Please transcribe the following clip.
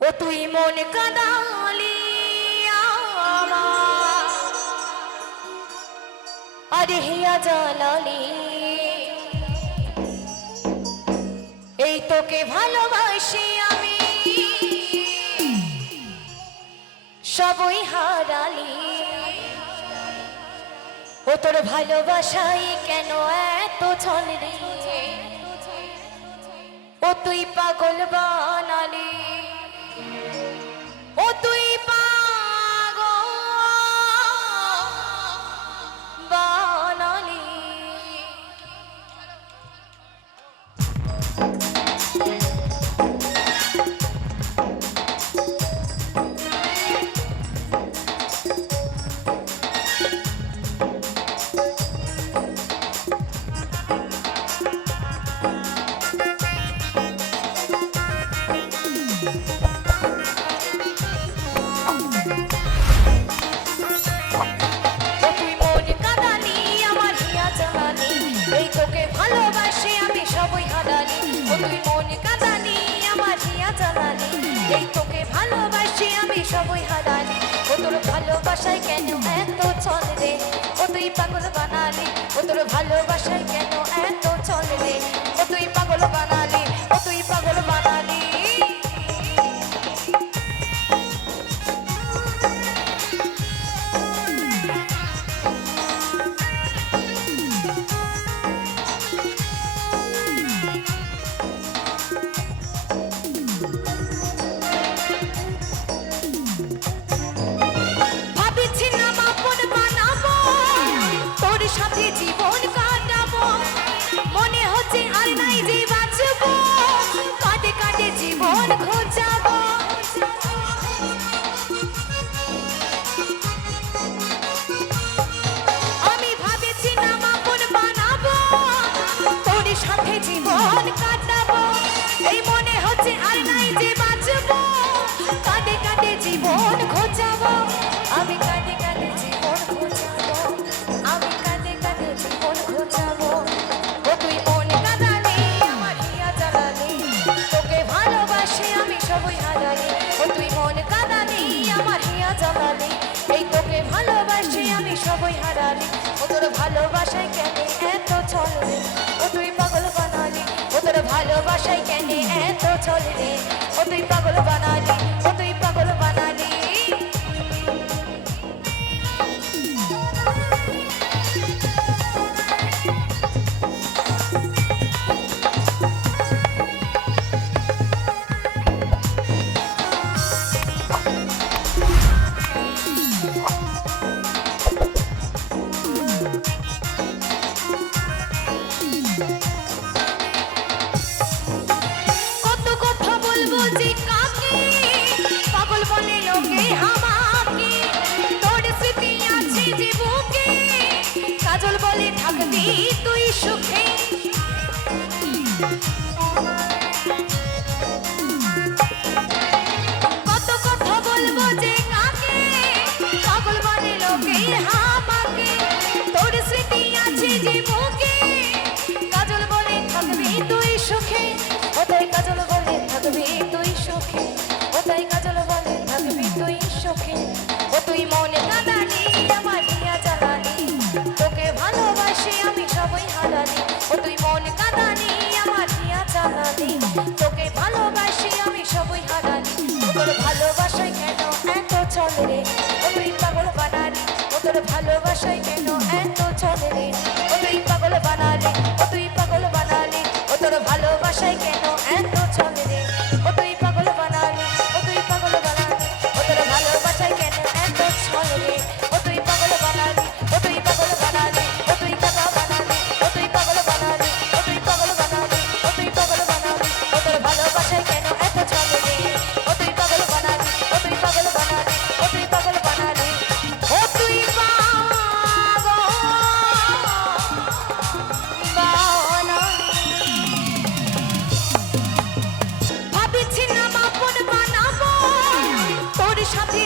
ও তুই মন কাদালি আমার, আরে হিয়া জালালি, এই তোকে ভালোবাসি আমি সবই হারালি। ও তোর ভালোবাসাই কেন এত ছল রে, ও তুই পাগল বানালি, ও তুই পাগল বানালি। ভালোবাসি আমি সবই হারালি, ও তুই মন কাঁদালি আমার হিয়া জ্বালালি, এই তোকে ভালোবাসি আমি সবই হারালি। ও তোর ভালোবাসায় কেন এত চল রে, ও তুই পাগল বানালি, ও তোর ভালোবাসায় কেন এত চল রে, ও তুই পাগল বানালি, ও তুই পাগল বানালি। সাথে জীবন কাটাবো, মনে হচ্ছে আর নাই যে বাঁচবো, কাটে কাটে জীবন খোঁজাবো। আমি ভাবেছি না আপন বানাবো, তোর সাথে জীবন কাটাবো, এই মনে হচ্ছে আর নাই যে বাঁচবো, কাটে কাটে জীবন খোঁজাবো। আমি কাটে কাটে জীবন খোঁজাবো, আমি কাটে কাটে জীবন খোঁজাবো। ও তুই মন কাঁদালি আমার হিয়া জ্বালালি, তোকে ভালোবাসি আমি সবই হারালি। ও তুই মন কাঁদালি আমার হিয়া জ্বালালি, এই তোকে ভালোবাসি আমি সবই হারালি। ও তোর ভালোবাসায় কেন এত ছল রে, ও তুই পাগল বানালি, ও তোর ভালোবাসায় কেন এত ছল রে, ও তুই পাগল বানালি, ও তুই পাগল বানালি। কত কথা বলবো যে কাকে, পাগল বলে লোকে আমাকে, তোর স্মৃতি আছে যে বুকে, কাজল বলে থাকবি তুই সুখে। কত কথা বলবো যে কাকে, পাগল বলে লোকে আমাকে, তোর স্মৃতি আছে যে বুকে, কাজল বলে থাকবি তুই সুখে। ও তাই কাজল বলে থাকবি তুই সুখে, ও তাই কাজল বলে থাকবি তুই সুখে। ও তুই মনে কাঁদালি আমার হিয়া জ্বালালি, তোকে ভালোবাসি আমি সবই হারালি। ও তুই মন কাঁদালি আমার হিয়া জ্বালালি, তোকে ভালোবাসি আমি সবই হারালি। ও তোর ভালোবাসায় কেন এত চল রে, ও তুই পাগল বানালি, ও তোর ভালোবাসায় কেন এত চল রে, ও তুই পাগল বানালি, ও তুই পাগল বানালি, ও তোর ভালোবাসায় কেন এত চল রে, ও তুই পাগল বানালি, ও তুই পাগল বানালি, ও তোর ভালোবাসায় কেন এত চল রে, ও তুই পাগল বানালি, ও তুই পাগল বানালি, ও তুই পাগল বানালি, ও তুই পাগল বানালি, ও তুই পাগল বানালি, ও তুই পাগল বানালি, ও তোর ভালোবাসায় কেন এত চল রে, ও তুই পাগল বানালি, ও তুই পাগল বানালি, ও তুই পাগল বানালি, ও তুই পাগল বানালি। ভাবেছি না আপন বানাবো, তোর সাথে